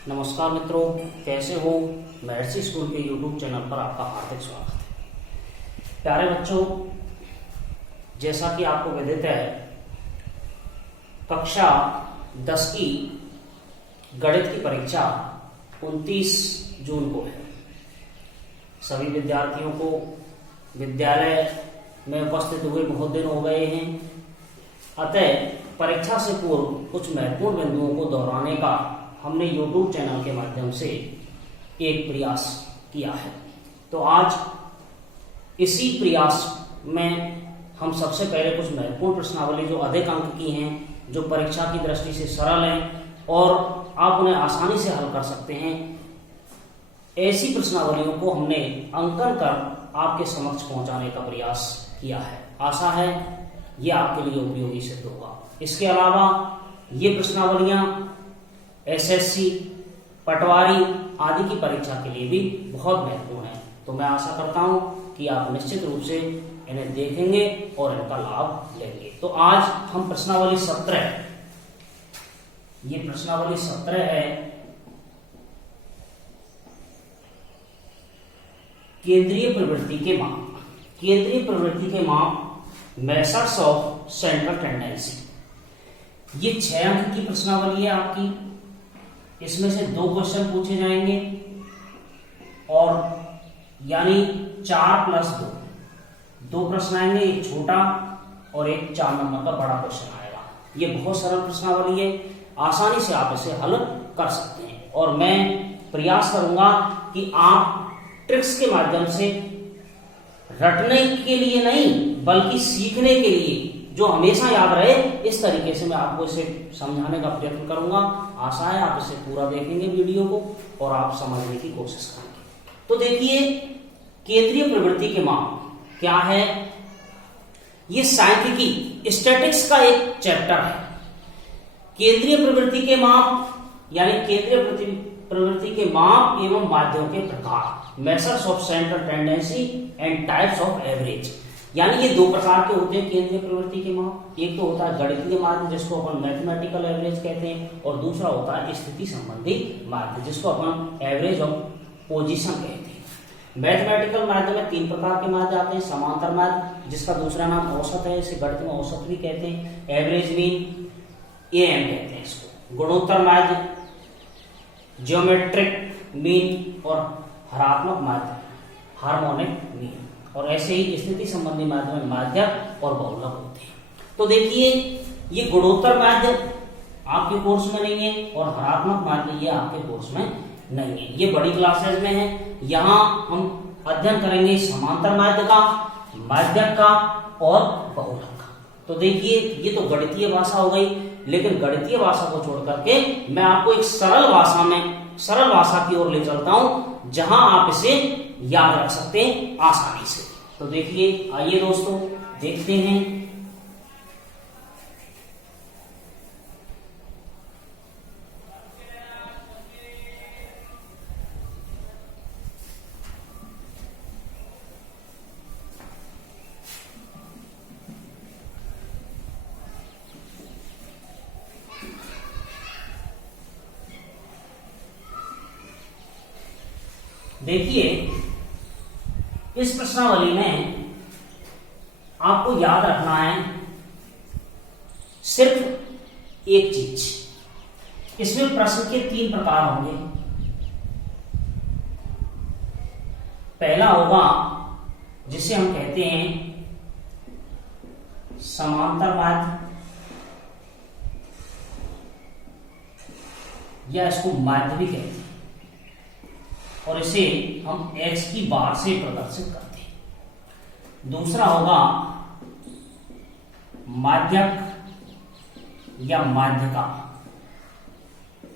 नमस्कार मित्रों, कैसे हो। महर्षि स्कूल के यूट्यूब चैनल पर आपका हार्दिक स्वागत है। प्यारे बच्चों, जैसा कि आपको विदित है, कक्षा 10 की गणित की परीक्षा 29 जून को है। सभी विद्यार्थियों को विद्यालय में उपस्थित हुए बहुत दिन हो गए हैं, अतः परीक्षा से पूर्व कुछ महत्वपूर्ण बिंदुओं को दोहराने का हमने YouTube चैनल के माध्यम से एक प्रयास किया है। तो आज इसी प्रयास में हम सबसे पहले कुछ महत्वपूर्ण प्रश्नावली जो अधिक अंक की हैं, जो परीक्षा की दृष्टि से सरल हैं और आप उन्हें आसानी से हल कर सकते हैं, ऐसी प्रश्नावलियों को हमने अंकन कर आपके समक्ष पहुंचाने का प्रयास किया है। आशा है ये आपके लिए उपयोगी सिद्ध होगा। इसके अलावा ये प्रश्नावलियां एसएससी, पटवारी आदि की परीक्षा के लिए भी बहुत महत्वपूर्ण है। तो मैं आशा करता हूं कि आप निश्चित रूप से इन्हें देखेंगे और इनका लाभ लेंगे। तो आज हम प्रश्नावली 17, ये प्रश्नावली 17 है, केंद्रीय प्रवृत्ति के माप। केंद्रीय प्रवृत्ति के माप, मेथड्स ऑफ सेंट्रल टेंडेंसी। ये 6 अंक की प्रश्नावली है आपकी। इसमें से 2 क्वेश्चन पूछे जाएंगे और यानी 4 + 2 प्रश्न आएंगे। एक छोटा और एक 4 नंबर का बड़ा क्वेश्चन आएगा। ये बहुत सरल प्रश्नावली है, आसानी से आप इसे हल कर सकते हैं और मैं प्रयास करूंगा कि आप ट्रिक्स के माध्यम से रटने के लिए नहीं बल्कि सीखने के लिए, जो हमेशा याद रहे, इस तरीके से मैं आपको इसे समझाने का प्रयत्न करूंगा। आशा है आप इसे पूरा देखेंगे वीडियो को और आप समझने की कोशिश करेंगे। तो देखिए, केंद्रीय प्रवृत्ति के माप क्या है। ये सांख्यिकी स्टैटिक्स का एक चैप्टर है। केंद्रीय प्रवृत्ति के माप यानी केंद्रीय प्रवृत्ति के माप एवं माध्यों के प्रकार, methods of central tendency and types of average. यानी ये 2 प्रकार के होते हैं केंद्रीय प्रवृत्ति के माप। एक तो होता है गणितीय माध्य, जिसको अपन मैथमेटिकल एवरेज कहते हैं, और दूसरा होता है स्थिति संबंधी माध्य, जिसको अपन एवरेज ऑफ पोजीशन कहते हैं। मैथमेटिकल माध्य में 3 प्रकार के माध्य आते हैं। समांतर माध्य, जिसका दूसरा नाम औसत है, इसे गणित में औसत भी कहते हैं। एवरेज मीन, एएम कहते हैं इसको। गुणोत्तर माध्य, ज्योमेट्रिक मीन, और हरात्मक माध्य, हार्मोनिक मीन। और ऐसे ही स्थिति संबंधी माध्य में माध्यक और बहुलक होते हैं। तो देखिए, ये गुणोत्तर माध्य आपके कोर्स में नहीं है और हरात्मक माध्य ये आपके कोर्स में नहीं है, ये बड़ी क्लासेस में है। यहाँ हम अध्ययन करेंगे समांतर माध्य का, माध्यक का और बहुलक का। तो देखिए, ये तो गणितीय भाषा हो गई, लेकिन गणितीय भाषा को छोड़ करके मैं आपको एक सरल भाषा में, सरल भाषा की ओर ले चलता हूं, जहां आप इसे याद रख सकते हैं आसानी से। तो देखिए, आइए दोस्तों देखते हैं। देखिए, इस प्रश्नावली में आपको याद रखना है सिर्फ एक चीज। इसमें प्रश्न के 3 प्रकार होंगे। पहला होगा जिसे हम कहते हैं समांतर माध्य, या इसको माध्य भी कहते हैं, और इसे हम x की बार से प्रदर्शित करते हैं। दूसरा होगा माध्यक या माध्यका,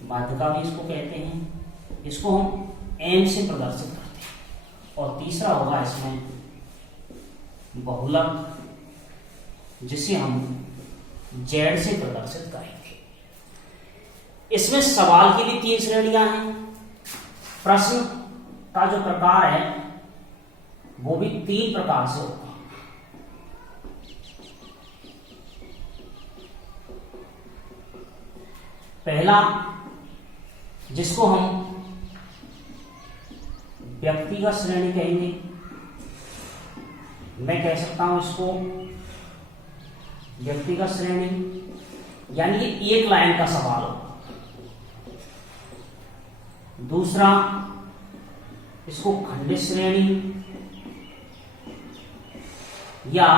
माध्यका भी इसको कहते हैं, इसको हम m से प्रदर्शित करते हैं। और तीसरा होगा इसमें बहुलक, जिसे हम z से प्रदर्शित करेंगे। इसमें सवाल की भी 3 श्रेणियां हैं। प्रश्न का जो प्रकार है वो भी 3 प्रकार से होगा। पहला जिसको हम व्यक्तिगत श्रेणी कहेंगे। मैं कह सकता हूं इसको व्यक्तिगत श्रेणी, यानी ये एक लाइन का सवाल हो। दूसरा, इसको खंडित श्रेणी या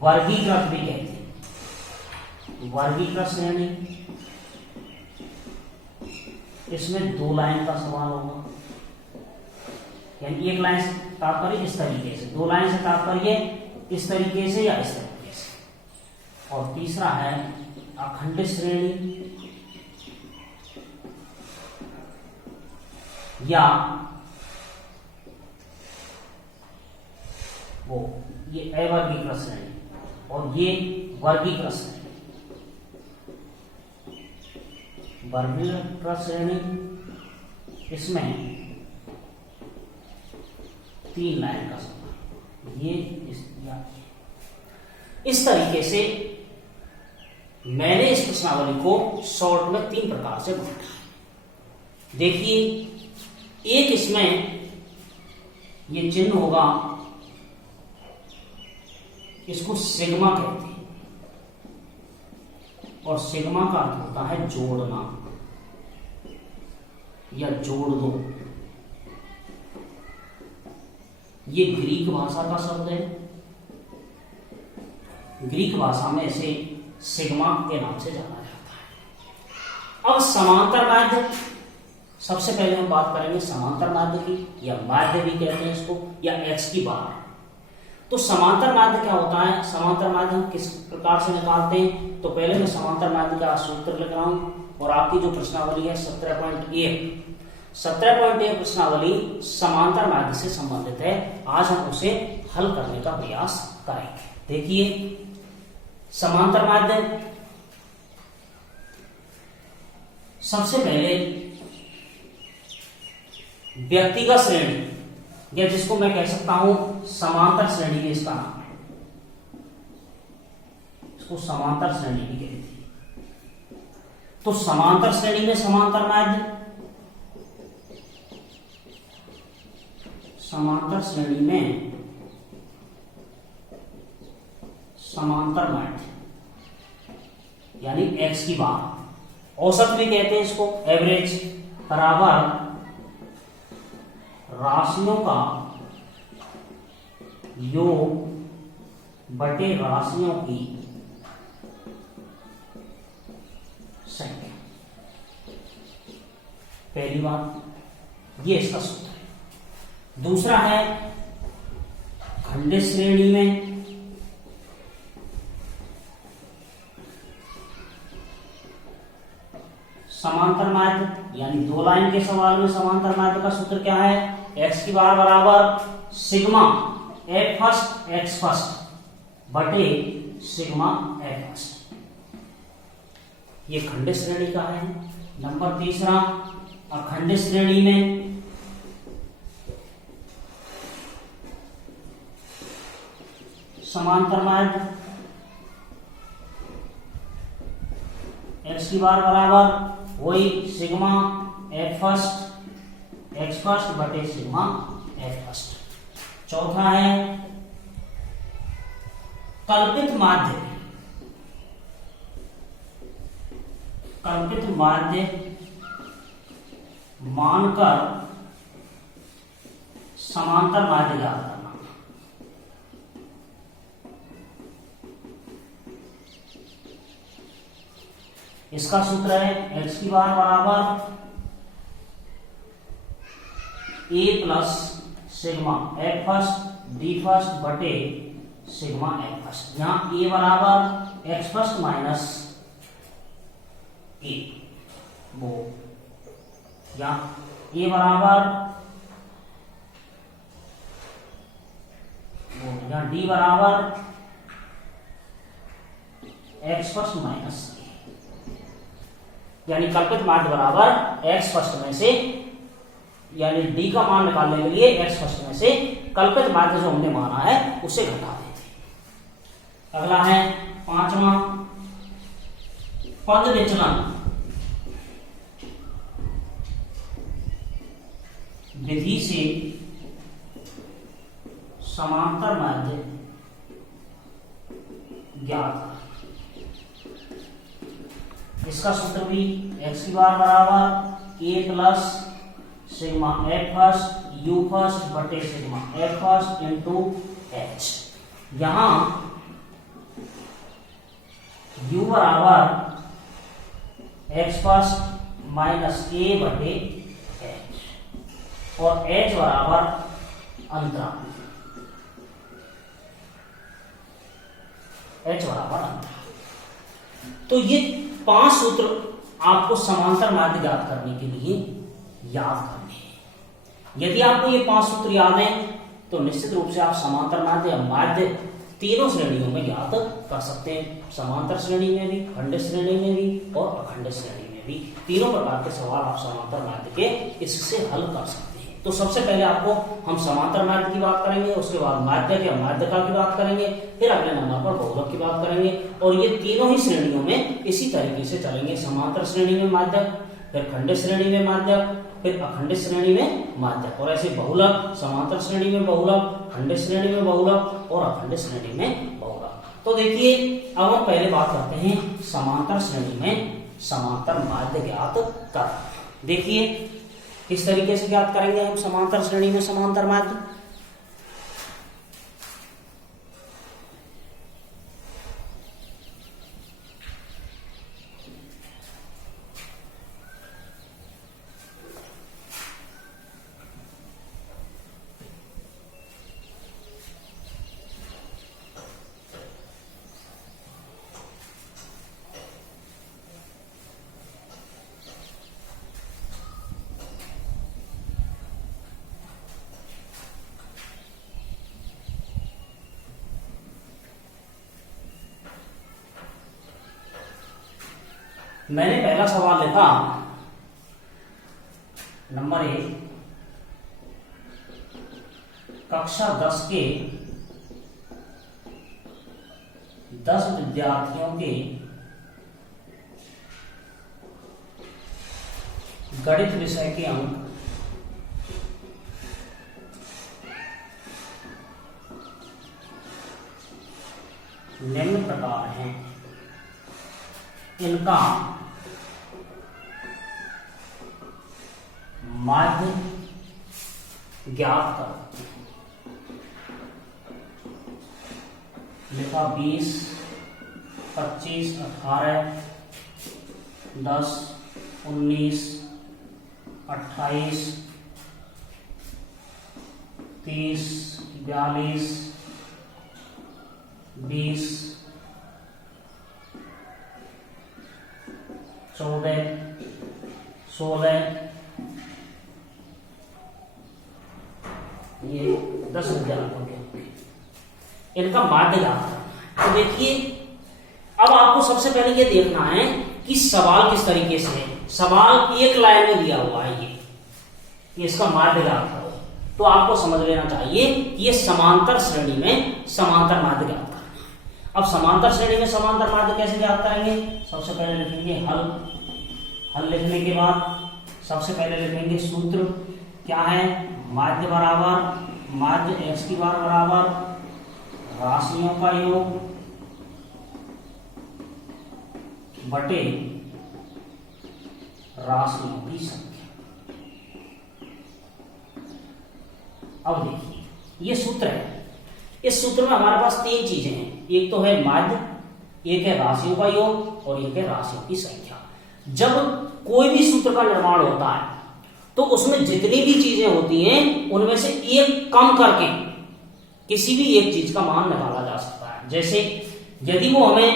वर्गीकृत भी कहते हैं। वर्गीकृत श्रेणी, इसमें 2 लाइन का सवाल होगा, यानी एक लाइन से तात्पर्य इस तरीके से, 2 लाइन से तात्पर्य इस तरीके से या इस तरीके से। और तीसरा है अखंडित श्रेणी या वो ये अवर्गीकृत श्रेणी और ये वर्गीकृत श्रेणी। वर्गीकृत श्रेणी, इसमें 3 लाइन का सवाल, ये इस तरीके से मैंने इस प्रश्नावली को शॉर्ट में 3 प्रकार से बांटा। देखिए, एक इसमें ये चिन्ह होगा, इसको सिग्मा कहते हैं, और सिग्मा का अर्थ होता है जोड़ना या जोड़ दो। ये ग्रीक भाषा का शब्द है। ग्रीक भाषा में इसे सिग्मा के नाम से जाना जाता है। अब समांतर माध्य, सबसे पहले हम बात करेंगे समांतर माध्य की, या माध्य भी कहते हैं इसको, या एक्स की बार। तो समांतर माध्य क्या होता है? समांतर माध्य हम किस प्रकार से निकालते हैं? तो पहले मैं समांतर माध्य का सूत्र लिख रहा हूं, और आपकी जो प्रश्नावली है 17.1 प्रश्नावली समांतर माध्य से संबंधित है। आज हम उसे हल करने का प्रयास करेंगे। देखिए, समांतर माध्य, सबसे पहले व्यक्तिगत श्रेणी, या जिसको मैं कह सकता हूं समांतर श्रेणी भी इसका नाम है, इसको समांतर श्रेणी भी कहते हैं। तो समांतर श्रेणी में समांतर माध्य, समांतर श्रेणी में समांतर माध्य यानी एक्स की बार, औसत भी कहते हैं इसको, एवरेज, बराबर राशियों का योग बटे राशियों की संख्या। पहली बात, ये इसका सूत्र है। दूसरा है खंडित श्रेणी में समांतर माध्य, यानी 2 लाइन के सवाल में समांतर माध्य का सूत्र क्या है? एक्स की बार बराबर sigma f first x first बटे सिग्मा एफ फर्स्ट। ये खंडित श्रेणी का है। नंबर तीसरा, अखंडित श्रेणी में समांतर माध्य एक्स की बार बराबर वही sigma f first x first बटे सिग्मा एफ फर्स्ट। चौथा है कल्पित माध्य, कल्पित माध्य मानकर समांतर माध्य ज्ञात करना। इसका सूत्र है एक्स की बार बराबर a plus sigma f first d first बटे सिग्मा एफ फर्स्ट। यहां ए बराबर एक्स फर्स्ट माइनस ए, वो यहां ए बराबर वो, यहां डी बराबर एक्स फर्स्ट माइनस, यानी कल्पित माध्य बराबर एक्स फर्स्ट में से, यानी डी का मान निकालने के लिए एक्स फर्स्ट में से कल्पित माध्य जो हमने माना है उसे घटा देते। अगला है पांचवा, पद विचलन। विधि से समांतर माध्य ज्ञात। इसका सूत्र भी x की बार बराबर a plus sigma f first u first बटे sigma f first into h। यहां u बराबर x फर्स्ट माइनस a बटे h और h बराबर अंतराल, h बराबर अंतराल। तो ये 5 सूत्र आपको समांतर माध्य ज्ञात करने के लिए याद करने हैं। यदि आपको ये 5 सूत्र याद हैं तो निश्चित रूप से आप समांतर माध्य या माध्य तीनों श्रेणियों में ज्ञात कर सकते हैं। समांतर श्रेणी में भी, खंड श्रेणी में भी और अखंड श्रेणी में भी, तीनों प्रकार के सवाल आप समांतर माध्य के इससे हल कर सकते हैं। तो सबसे पहले आपको हम समांतर माध्य की बात करेंगे, उसके बाद माध्यक या माध्यका की बात करेंगे, फिर अगले नंबर पर बहुलक की बात करेंगे। और ये तीनों ही श्रेणियों में इसी तरीके से चलेंगे। समांतर श्रेणी में माध्यक, फिर खंड श्रेणी में माध्यक, फिर अखंड श्रेणी में माध्यक, और ऐसे बहुलक, समांतर श्रेणी में बहुलक, खंड श्रेणी में बहुलक और अखंड श्रेणी में बहुलक। तो देखिए अब हम पहले बात करते हैं समांतर श्रेणी में समांतर माध्य ज्ञात कर। देखिए किस तरीके से ज्ञात करेंगे हम समांतर श्रेणी में समांतर माध्य। मैंने पहला सवाल लिखा नंबर 1, कक्षा 10 के 10 विद्यार्थियों के गणित विषय के अंक निम्न प्रकार हैं। इनका माध्य ज्ञात करो। लिखा 20, 25, 18, 10, 19, 28, 30, 42, 20, 14, 16, ये 10 विद्यार्थियों के इनका माध्य ज्ञात करना है। तो देखिए अब आपको सबसे पहले ये देखना है कि सवाल किस तरीके से है। सवाल एक लाइन में दिया हुआ है, ये इसका माध्य ज्ञात करो। तो आपको समझ लेना चाहिए कि ये समांतर श्रेणी में समांतर माध्य ज्ञात करना है। अब समांतर श्रेणी में समांतर माध्य कैसे ज्ञात करेंगे? सबसे पहले लिखेंगे हल। हल लिखने के बाद सबसे पहले लिखेंगे सूत्र क्या है। माध्य बराबर माध्य x की बार बराबर राशियों का योग बटे राशियों की संख्या। अब देखिए ये सूत्र है। इस सूत्र में हमारे पास 3 चीजें हैं। एक तो है माध्य, एक है राशियों का योग और एक है राशियों की संख्या। जब कोई भी सूत्र का निर्माण होता है तो उसमें जितनी भी चीजें होती हैं उनमें से एक कम करके किसी भी एक चीज का मान निकाला जा सकता है। जैसे यदि वो हमें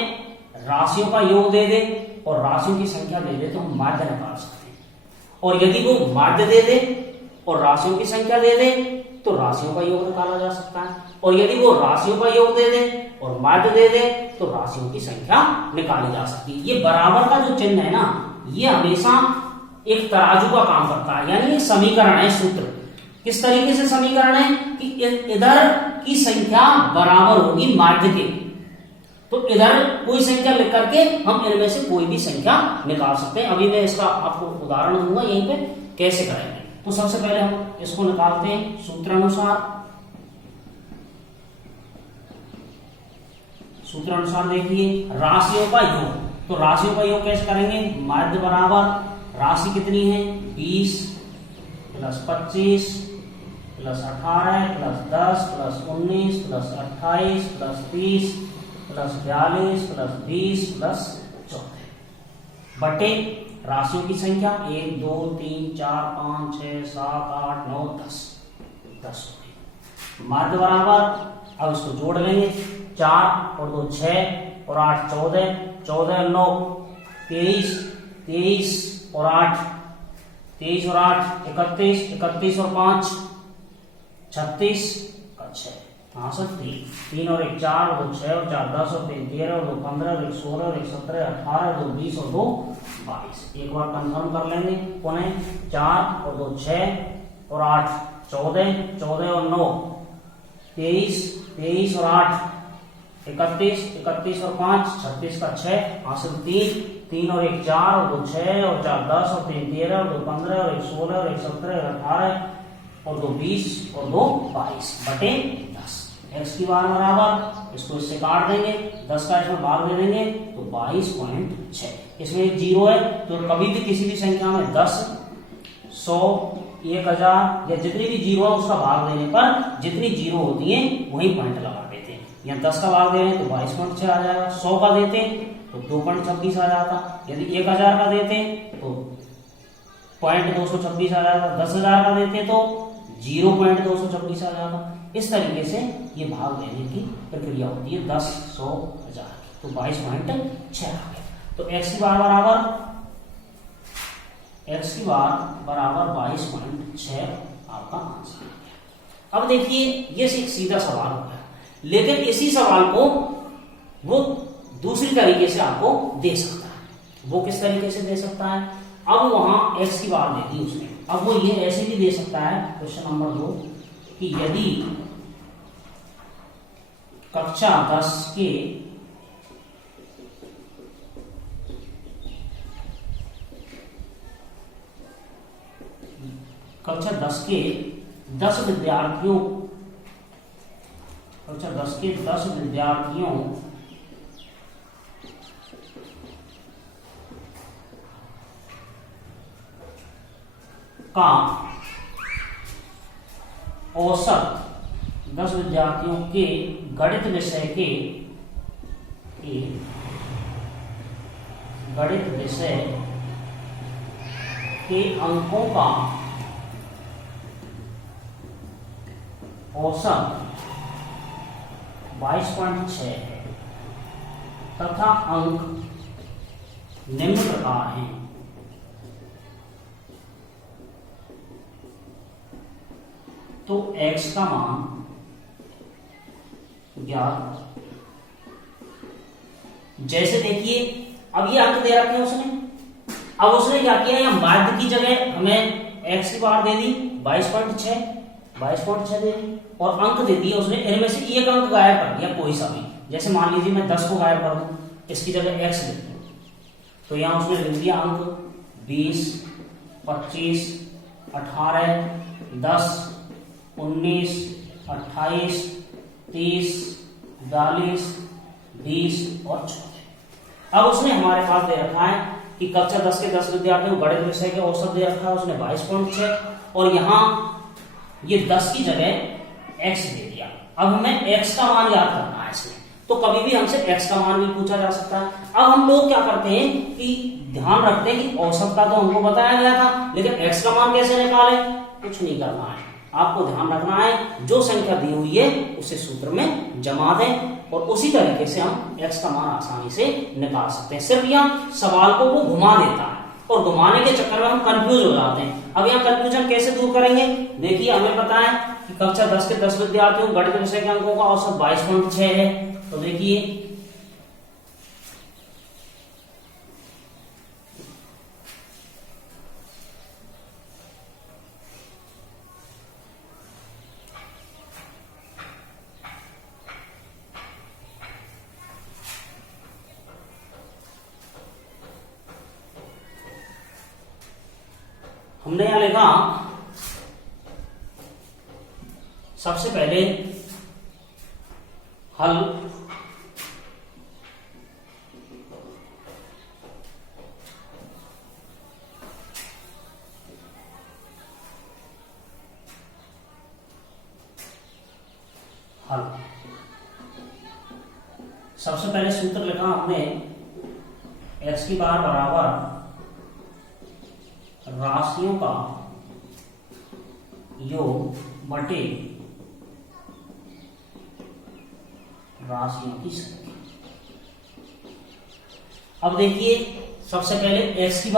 राशियों का योग दे दे और राशियों की संख्या दे दे तो हम माध्य निकाल सकते हैं, और यदि वो माध्य दे दे और राशियों की संख्या दे दे तो राशियों का योग निकाला जा सकता है, और यदि वो राशियों का योग दे दे और माध्य दे दे तो राशियों की संख्या निकाली जा सकती है। ये बराबर का जो चिन्ह है ना, ये हमेशा एक तराजू का काम करता है, यानी एक समीकरण है। सूत्र किस तरीके से समीकरण है कि इधर की संख्या बराबर होगी माध्य के, तो इधर कोई संख्या लिख करके हम इनमें से कोई भी संख्या निकाल सकते हैं। अभी मैं इसका आपको उदाहरण दूंगा यहीं पे कैसे करेंगे। तो सबसे पहले हम इसको निकालते हैं सूत्रानुसार देखिए राशियों का योग। तो राशियों का योग कैसे करेंगे, माध्य बराबर राशि कितनी है 20 plus 25 plus 18 plus 10 plus 19 plus 28 plus 30 plus 42 plus 20 plus 14 बटे राशियों की संख्या 1 2 3 4 5 6 7 8 9 10 10 हो गई। माध्य बराबर, अब इसको जोड़ लेंगे 4 और 2 6 और 8 14 14 9 23 23 और 8 23 और 8 31 31 और 5 36 और 6 3 और 1 4 और 2 6 और 4 10 और 3 13 और 2 15 और 1 16 और 1 17 18 और 2 20 और 2 22। एक बार कंफर्म कर लेंगे पुनः 4 और 2 6 और 8 14 14 और 9 23 23 और 8 31 31 और 5 36 का 6 हासिल 3 और 1 4 और 2 6 और 4 10 और 3 13 और 2 15 और 1 16 और 1 17 और 18 और 2 20 और 2 22 बटे 10। x की बार बराबर, इसको इससे काट देंगे 10 का इसमें भाग दे देंगे तो 22.6। इसमें एक जीरो है तो कभी भी किसी भी संख्या में 10 100 1000 या जितनी भी जीरो है उसका भाग देने पर जितनी जीरो होती है वही पॉइंट लगा देते हैं। यहाँ 10 का भाग दे रहे हैं तो 22.6 आ जाएगा, 100 का देते तो 2.26 आ जाता, यदि 1000 का देते तो 0.226 आ जाता, 10,000 का देते तो 0.226 आ जाता। इस तरीके से ये भाग देने की प्रक्रिया होती है 10 100 1000 तो 22.6 आ गया। तो x की बार बराबर 22.6 आपका आंसर आ गया। अब देखिए ये एक सीधा सवाल हो गया, लेकिन इसी सवाल को वो दूसरी तरीके से आपको दे सकता है। वो किस तरीके से दे सकता है, अब वहां x की बार दे दी उसने, अब वो ये ऐसे भी दे सकता है क्वेश्चन नंबर 2 कि यदि कक्षा 10 के 10 विद्यार्थियों का औसत 10 विद्यार्थियों के गणित विषय के अंकों का औसत 22.6 है तथा अंक निम्न प्रकार हैं। तो x का मान ज्ञात। जैसे देखिए अब ये अंक दे रखे हैं उसने, अब उसने क्या किया, या माध्य की जगह हमें x की बार दे दी 22.6 दे दी और अंक दे दिए उसने, इनमें से एक अंक गायब कर दिया कोई सा भी। जैसे मान लीजिए मैं 10 को गायब कर दूं, इसकी जगह x लिख दूं, तो यहां उसने लिख दिया अंक 20 25 18 10 19 28 30 42 20 और 14। अब उसने हमारे पास दे रखा है कि कक्षा 10 के 10 विद्यार्थियों को गणित विषय के औसत दे रखा है उसने 22.6 और यहां ये 10 की जगह x दे दिया। अब हमें x का मान याद करना है इसमें, तो कभी भी हमसे x का मान भी पूछा जा सकता है। अब हम लोग क्या करते हैं कि ध्यान रखते हैं कि औसत का तो हमको बताया गया था, लेकिन x का मान कैसे निकाले, कुछ नहीं करना है, आपको ध्यान रखना है जो संख्या दी हुई है उसे सूत्र में जमा दें और उसी तरीके से हम x का मान आसानी से निकाल सकते हैं। सिर्फ यहाँ सवाल को वो घुमा देता है और घुमाने के चक्कर में हम कंफ्यूज हो जाते हैं। अब यहाँ कंफ्यूजन कैसे दूर करेंगे, देखिए हमें पता है कि कक्षा 10 के 10 विद्यार्थियों गणित विषय के अंकों का औसत 22.6 है। तो देखिए हमने यहां लिखा सबसे पहले हल सबसे पहले सूत्र लिखा हमने x की बार बराबर राशियों का योग बटे राशियों की संख्या। अब देखिए सबसे पहले x की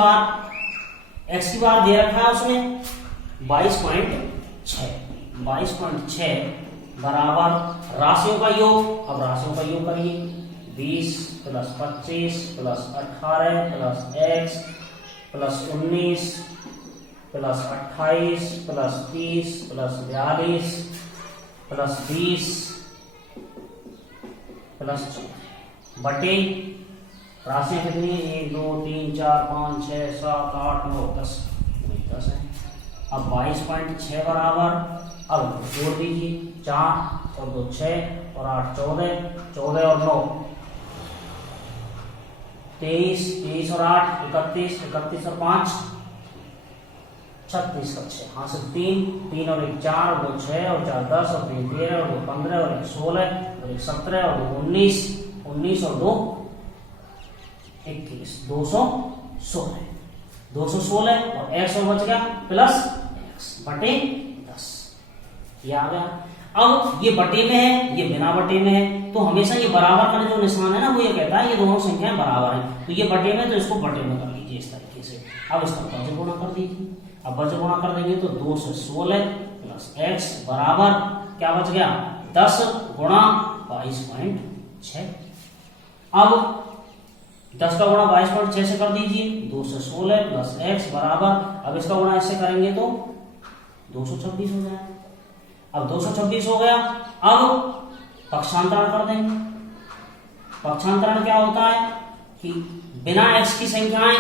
बार दे रखा है उसने 22.6 बराबर राशियों का योग। अब राशियों का योग करिए 20 plus 25 plus 18 plus x plus 19 plus 28 plus 30 plus 42 plus 20 plus 14 बटे राशियां कितनी 1 2 3 4 5 6 7 8 9 10 10 है। अब 22.6 बराबर अब जोड़ दीजिए 4 और 2 6 और 8 14 14 और 9 23 23 और 8 31 31 और 5 36 और 6 हाँ सर 3 3 और 1 4 और 2 6 और 4 10 और 3 13 और 2 15 और 1 16 और 1 17 और 2 19 19 और 2 21 216 और x और बच गया प्लस x बटे 10 ये आ गया। अब ये बटे में है ये बिना बटे में है तो हमेशा ये बराबर का जो निशान है ना वो ये कहता है ये दोनों संख्याएं बराबर हैं तो ये बटे में तो इसको बटे में कर लीजिए इस तरीके से। अब इसका वज्र गुणा कर दीजिए। अब वज्र गुणा कर देंगे तो 2 से 16 प्लस x बराबर क्या बच गया 10 गुणा 22.6। अब 10 का गुणा 22.6 से कर दीजिए 2 से 16 प्लस x बराबर अब इसका गुणा इससे करेंगे तो 226 हो जाएगा। अब 226 हो गया। अब पक्षांतरण कर देंगे। पक्षांतरण क्या होता है कि बिना x की संख्याएं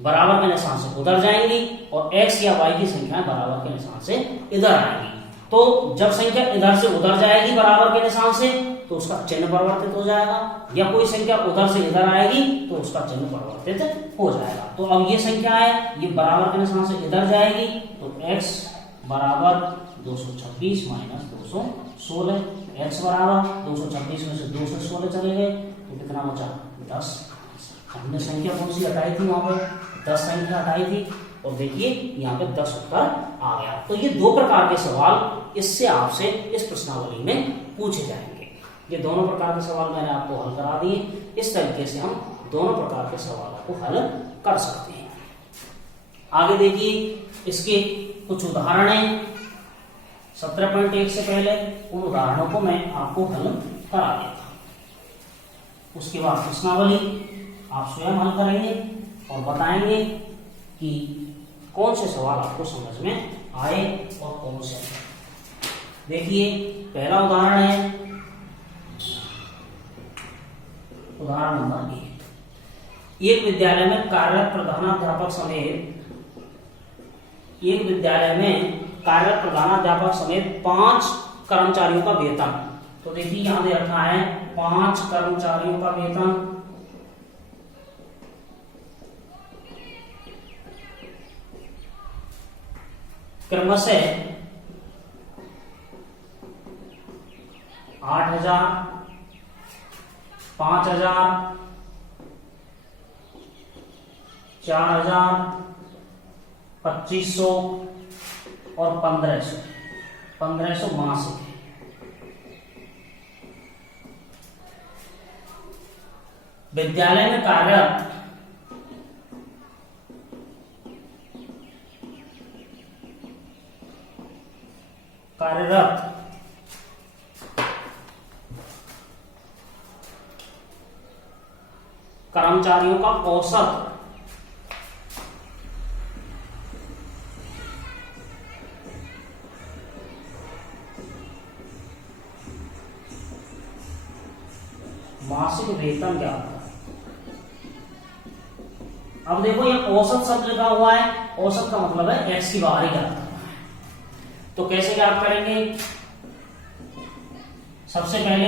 बराबर के निशान से उधर जाएंगी और x या y की संख्याएं बराबर के निशान से इधर आएंगी। तो जब संख्या इधर से उधर जाएगी बराबर के निशान से तो उसका चिन्ह परिवर्तित हो जाएगा या कोई संख्या उधर से इधर आएगी तो उसका चिन्ह परिवर्तित हो जाएगा। तो अब ये संख्या है ये बराबर के निशान से इधर जाएगी तो x बराबर 226 माइनस 216 x बराबर 226 में से 2 से 16 चले गए तो कितना बचा 10। हमने संख्या कौन सी हटाई थी वहां पर 10 संख्या हटाई थी और देखिए यहाँ पे 10 उत्तर आ गया। तो ये दो प्रकार के सवाल इससे आपसे इस प्रश्नावली में पूछे जाएंगे। ये दोनों प्रकार के सवाल मैंने आपको हल करा दिए। इस तरीके से हम दोनों प्रकार के सवालों को हल कर सकते हैं। आगे देखिए इसके कुछ उदाहरण 17.1 से पहले उन उदाहरणों को मैं आपको हल करा देता हूं। उसके बाद प्रश्नावली आप स्वयं हल करेंगे और बताएंगे कि कौन से सवाल आपको समझ में आए और कौन से। देखिए पहला उदाहरण है उदाहरण नंबर 1। एक विद्यालय में कार्यरत प्रधानाध्यापक समेत 5 कर्मचारियों का वेतन। तो देखिए यहां दे रखा है 5 कर्मचारियों का वेतन क्रमशः 8,000, 5,000, 4,000, 2,500 और 1,500 मासिक। विद्यालय में कार्यरत कर्मचारियों का औसत मासिक वेतन क्या होता है। अब देखो ये औसत शब्द लिखा हुआ है। औसत का मतलब है x की बाहरी क्या। तो कैसे ज्ञात करेंगे सबसे पहले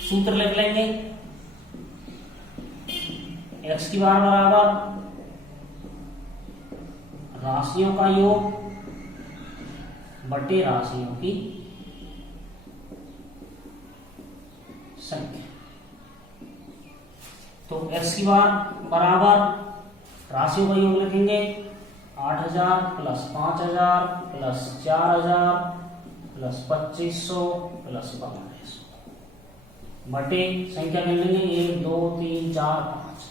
सूत्र लिख लेंगे, x की बार बराबर राशियों का योग बटे राशियों की संख्या। तो x की बार बराबर राशियों का योग लिखेंगे 8000 प्लस 5000 प्लस 4000 प्लस 2500 प्लस 1200 बटे संख्या कर लेंगे 1 2 3 4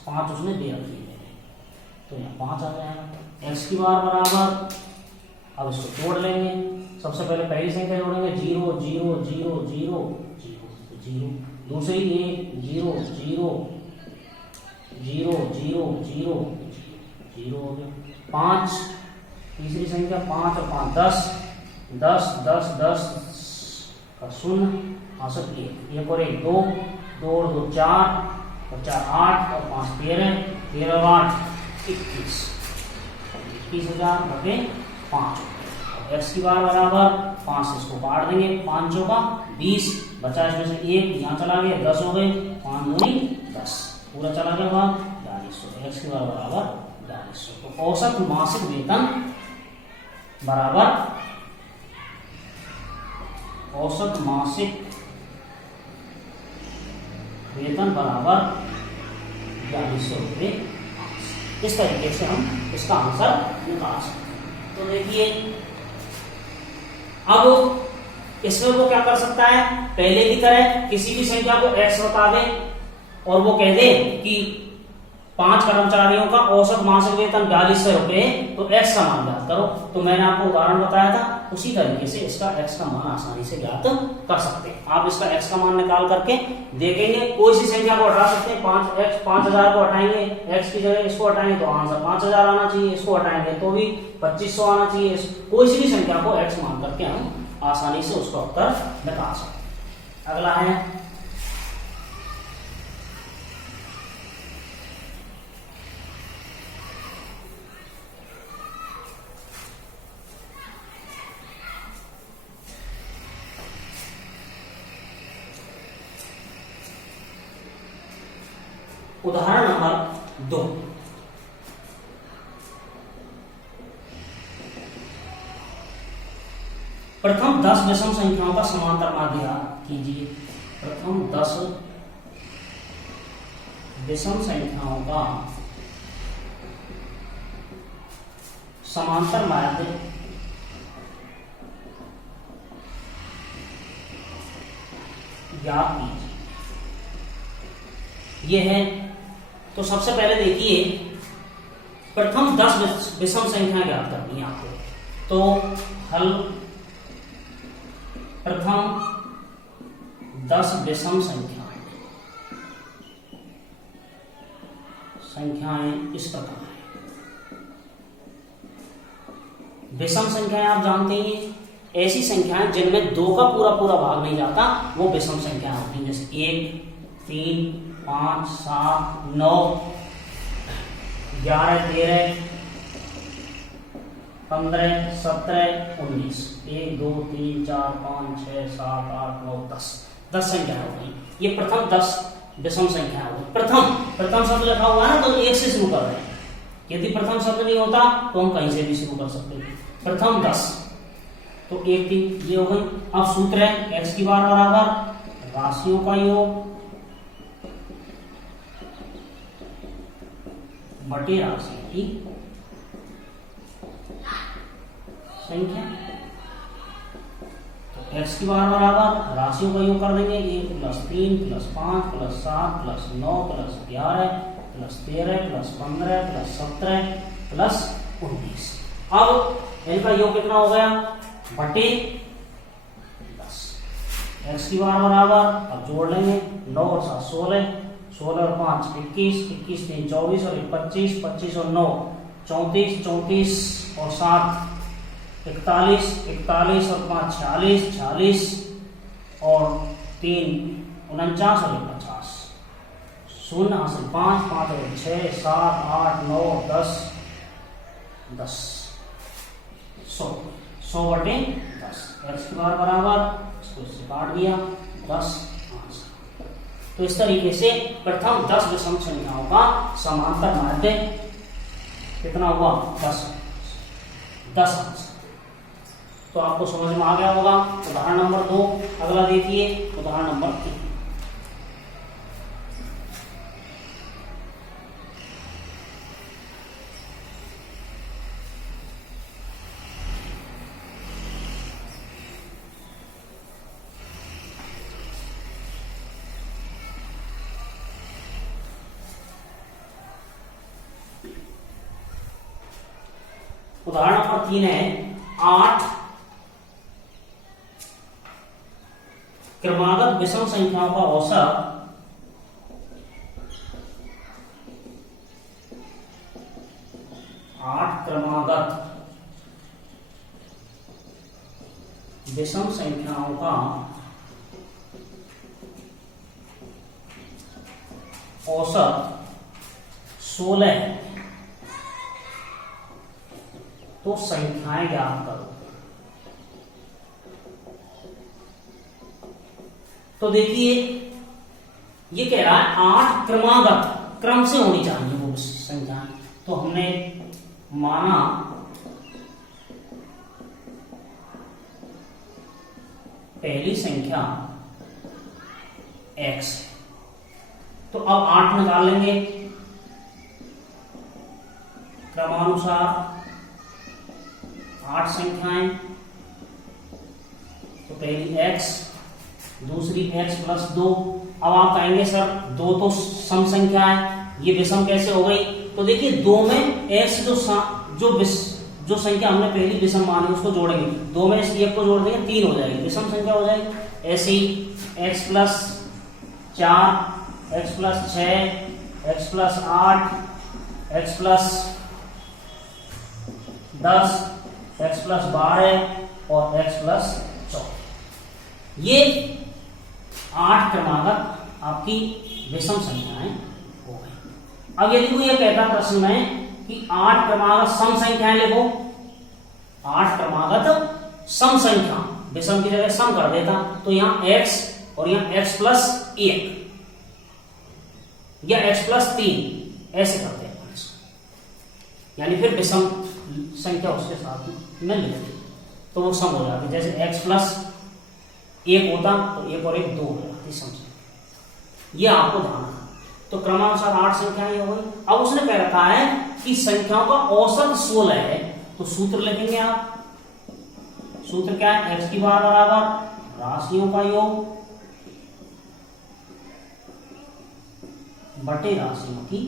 5 उसमें दे रखी है, तो यहाँ 5 आ जाएगा। x की बार बराबर, अब इसको जोड़ लेंगे, सबसे पहले पहली संख्या जोड़ेंगे 0 0 0 0 0, दूसरी 1 0 0 0 0 0 0 हो गया, 5 तीसरी संख्या 5 और 5 10 10 10 10 का शून्य, हाँ सर 1 और 1 2 2 और 2 4 और 4 8 और 5 13 13 और 8 21 21,000 बटे 5। x की बार बराबर 5 से इसको काट देंगे, 5 का 20 बचा, इसमें से 1 यहाँ चला गया, 10 हो गए, 5 दूनी 10 पूरा चला गया भाग 4200। x की बार बराबर 4200। तो औसत मासिक वेतन बराबर औसत मासिक वेतन बराबर 4200 रुपये। इस तरीके से हम इसका आंसर निकाल सकते हैं। तो देखिए अब इसमें वो क्या कर सकता है, पहले की तरह किसी भी संख्या को x बता दे और वो कह दे कि 5 कर्मचारियों का औसत मासिक वेतन 4200 रुपये, तो x का मान ज्ञात करो। तो मैंने आपको उदाहरण बताया था, उसी तरीके से इसका x का मान आसानी से ज्ञात कर सकते हैं। आप इसका x का मान निकाल करके देखेंगे, कोई सी संख्या को हटा सकते हैं। 5000 को हटाएंगे, x की जगह इसको हटाएंगे तो आंसर 5000 आना चाहिए, इसको हटाएंगे तो भी 2500 आना चाहिए। कोई सी भी संख्या को x मान करके हम आसानी से उसका उत्तर निकाल सकते हैं। अगला है उदाहरण नंबर 2। प्रथम 10 विषम संख्याओं का समांतर माध्य कीजिए। प्रथम 10 विषम संख्याओं का समांतर माध्य ज्ञात कीजिए। यह है, तो सबसे पहले देखिए प्रथम 10 विषम संख्या ज्ञात करनी है आपको। तो हल प्रथम 10 विषम संख्याएं इस प्रकार है। विषम संख्याएं आप जानते हैं, ऐसी संख्याएं जिनमें 2 का पूरा पूरा भाग नहीं जाता, वो विषम संख्याएं होती हैं। जैसे 1 3 5 7 9 11 13 15 17 19 1 2 3 4 5 6 7 8 9 10 संख्याएं हो गई। ये प्रथम 10 विषम संख्या हो गई। प्रथम शब्द लिखा हुआ है ना, तो 1 से शुरू कर रहे हैं। यदि प्रथम शब्द नहीं होता तो हम कहीं से भी शुरू कर सकते हैं। प्रथम 10 तो 1 3 ये हो गई। अब सूत्र है x की बार बराबर राशियों का योग बटे राशि की संख्या। तो x की बार बराबर राशियों का योग कर देंगे 1 + 3 + 5 + 7 + 9 + 11 + 13 + 15 + 17 + 19। अब इनका योग कितना हो गया, बटे 10। x की बार बराबर, अब जोड़ लेंगे 9 और 7 16 16 और 5 21 21 3 24 और 25 25 और 9 34 34 और 7 41 41 और 5 46 46 और 3 49 और 50 शून्य हासिल 5 5 और 6 7 8 9 10 10 100 100 बटे 10। x की बार बराबर, इसको इससे काट दिया 10 आंसर। तो इस तरीके से प्रथम 10 विषम संख्याओं का समांतर माध्य कितना हुआ? 10 आंसर। तो आपको समझ में आ गया होगा। उदाहरण नंबर 2 अगला देखिए, उदाहरण नंबर 3। उदाहरण नंबर 3 है 8 क्रमागत विषम संख्याओं का औसत 8 क्रमागत विषम संख्याओं का औसत 16 है। तो संख्याएं ज्ञात करो। तो देखिए ये कह रहा है 8 क्रमागत, क्रम से होनी चाहिए वो संख्याएं। तो हमने माना पहली संख्या x है, तो अब 8 निकाल लेंगे क्रमानुसार 8 संख्याएं। तो पहली x, दूसरी x प्लस 2। अब आप कहेंगे सर 2 तो सम संख्या है, ये विषम कैसे हो गई? तो देखिए 2 में x जो संख्या हमने पहली विषम मानी उसको जोड़ेंगे, 2 में इस एक को जोड़ देंगे 3 हो जाएगी, विषम संख्या हो जाएगी। ऐसे ही x plus 4, x plus 6, x plus 8, x plus 10, x plus 12 और x प्लस 14। ये 8 क्रमागत आपकी विषम संख्याएं हो गई। अब यदि कोई ये कहता प्रश्न में कि 8 क्रमागत सम संख्याएं लिखो, 8 क्रमागत सम संख्या, विषम की जगह सम कर देता, तो यहां x और यहां x प्लस 1 या x प्लस 3 ऐसे करते हैं, यानी फिर विषम संख्या उसके साथ में लिखते तो वो सम हो जाती। जैसे x प्लस 1 होता तो 1 और 1 2 हो जाती समझे। ये आपको ध्यान रखना। तो क्रमानुसार 8 संख्याएं हो गई। अब उसने कह रखा है कि संख्याओं का औसत 16 है, तो सूत्र लिखेंगे आप। सूत्र क्या है? x की बार बराबर राशियों का योग बटे राशियों की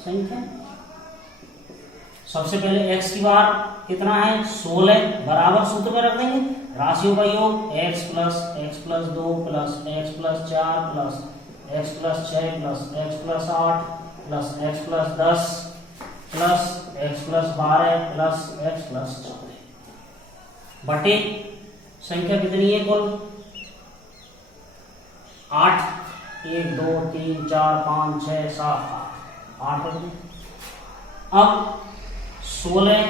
संख्या। सबसे पहले x की बार कितना है? 16 बराबर सूत्र में रख देंगे राशियों का योग x plus 2 plus x plus 4 plus x plus 6 plus x plus 8 plus x plus 10 plus x plus 12 plus x plus 14 बटे संख्या कितनी है कुल? 8। 1 2 3 4 5 6 7 8 बटे। अब 16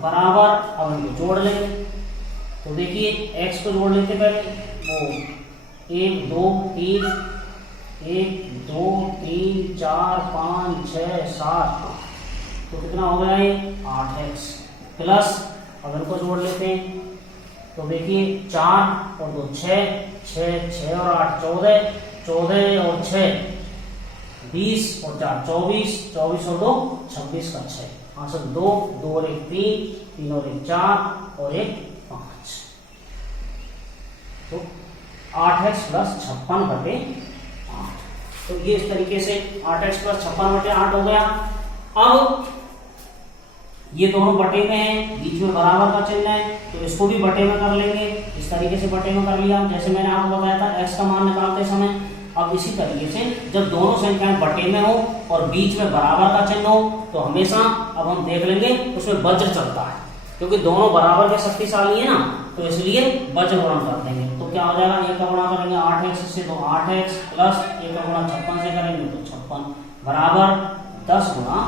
बराबर, अब इनको जोड़ लेंगे। तो देखिए x को जोड़ लेते पहले, वो 1 2 3 1 2 3 4 5 6 7, तो कितना हो गया ये? 8x प्लस, अब इनको जोड़ लेते हैं। तो देखिए 4 और 2 6 6 और 8 14 14 और 6 20 और 4 24 24 और 2 26 का 6 आंसर 2 2 और 1 3 3 और 1 4 और 1 5। तो 8x प्लस 56 बटे 8। तो ये इस तरीके से 8x प्लस 56 बटे 8 हो गया। अब ये दोनों बटे में हैं, बीच में बराबर का चिन्ह है, तो इसको भी बटे में कर लेंगे। इस तरीके से बटे में कर लिया, जैसे मैंने आपको बताया था x का मान निकालते समय। अब इसी तरीके से जब दोनों संख्याएं बटे में हो और बीच में बराबर का चिन्ह हो, तो हमेशा अब हम देख लेंगे उसमें वज्र चलता है, क्योंकि दोनों बराबर के शक्तिशाली है ना, तो इसलिए वज्र गुणन कर देंगे। तो क्या हो जाएगा? एक का गुणा करेंगे 8x से, तो 8x प्लस एक का गुणा 56 से करेंगे तो 56 बराबर 10 गुणा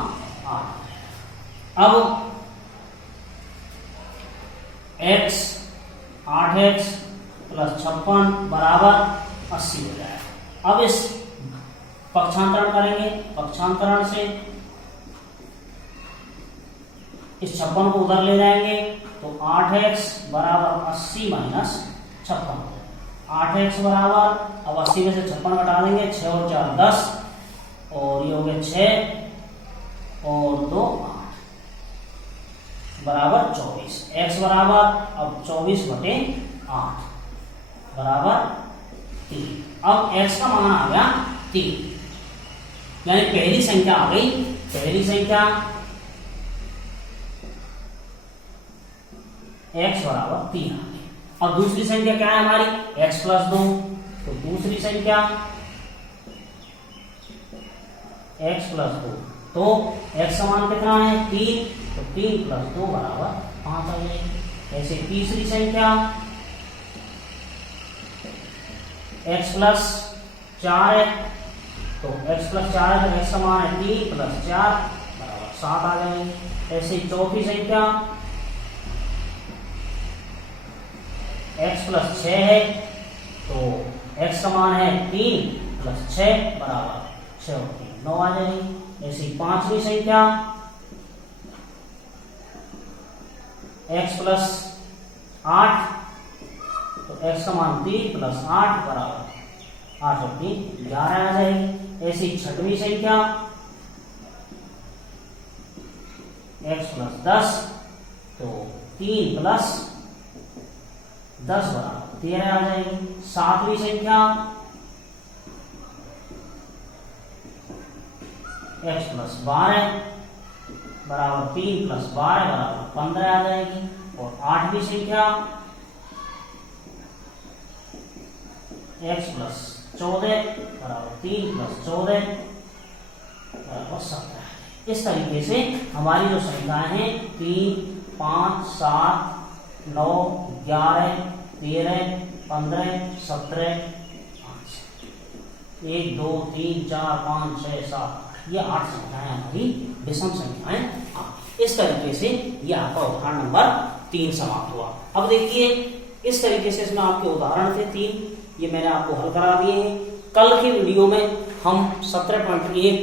8। अब x 8x प्लस 56 बराबर 80 हो जाएगा। अब इस पक्षांतरण करेंगे, पक्षांतरण से इस 56 को उधर ले जाएंगे तो 8x बराबर 80 माइनस 56, 8x बराबर, अब 80 में से 56 घटा देंगे, 6 और 4 10 और ये हो गया 6 और 2 8 बराबर 24। x बराबर अब 24 बटे 8 बराबर 3। अब x का मान आ गया 3, यानी पहली संख्या आ गई, पहली संख्या x बराबर 3 आ गई। अब दूसरी संख्या क्या है हमारी, x प्लस 2, तो दूसरी संख्या x प्लस 2, तो x समान कितना है 3, तो 3 प्लस 2 बराबर 5 आ जाएगी। ऐसे तीसरी संख्या x प्लस 4 है, तो x प्लस 4 है तो x समान है 3 प्लस 4 बराबर 7 आ जाएगी। ऐसे चौथी संख्या x प्लस 6 है, तो x समान है 3 प्लस 6 बराबर 6 और 3 9 आ जाएगी। ऐसी पांचवी संख्या x प्लस 8, तो x समान 3 प्लस 8 बराबर 8 और 3 11 आ जाएगी। ऐसी छठवीं संख्या x प्लस 10, तो 3 प्लस 10 बराबर 13 आ जाएगी। सातवीं संख्या x प्लस 12 बराबर 3 प्लस 12 बराबर 15 आ जाएगी। और आठवीं संख्या x प्लस 14 बराबर 3 प्लस 14 बराबर 17। इस तरीके से हमारी जो संख्याएं हैं 3, 5, 7, 9, 11, 13, 15, 17, 1, 2, 3, 4, 5, 6, 7, ये 8 संख्याएं हमारी विषम संख्याएं। इस तरीके से ये आपका उदाहरण नंबर 3 समाप्त हुआ। अब देखिए इस तरीके से इसमें आपके उदाहरण थे 3, ये मैंने आपको हल करा दिए हैं। कल की वीडियो में हम 17.1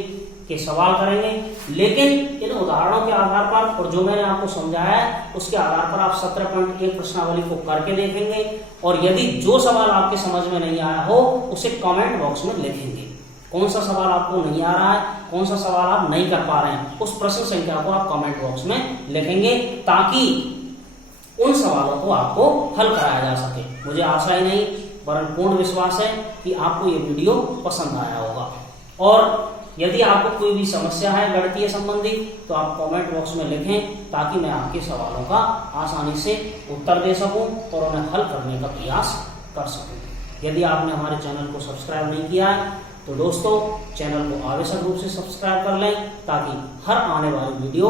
के सवाल करेंगे, लेकिन इन उदाहरणों के आधार पर और जो मैंने आपको समझाया है उसके आधार पर आप 17.1 प्रश्नावली को करके देखेंगे, और यदि जो सवाल आपके समझ में नहीं आया हो उसे कमेंट बॉक्स में लिखेंगे। कौन सा सवाल आपको नहीं आ रहा है, कौन सा सवाल आप नहीं कर पा रहे हैं, उस प्रश्न संख्या को आप कमेंट बॉक्स में लिखेंगे ताकि उन सवालों को आपको हल कराया जा सके। मुझे आशा ही नहीं वरन पूर्ण विश्वास है कि आपको ये वीडियो पसंद आया होगा। और यदि आपको कोई भी समस्या है गणितीय संबंधी तो आप कमेंट बॉक्स में लिखें ताकि मैं आपके सवालों का आसानी से उत्तर दे सकूं और उन्हें हल करने का प्रयास कर सकूं। यदि आपने हमारे चैनल को सब्सक्राइब नहीं किया है तो दोस्तों चैनल को आवश्यक रूप से सब्सक्राइब कर लें ताकि हर आने वाली वीडियो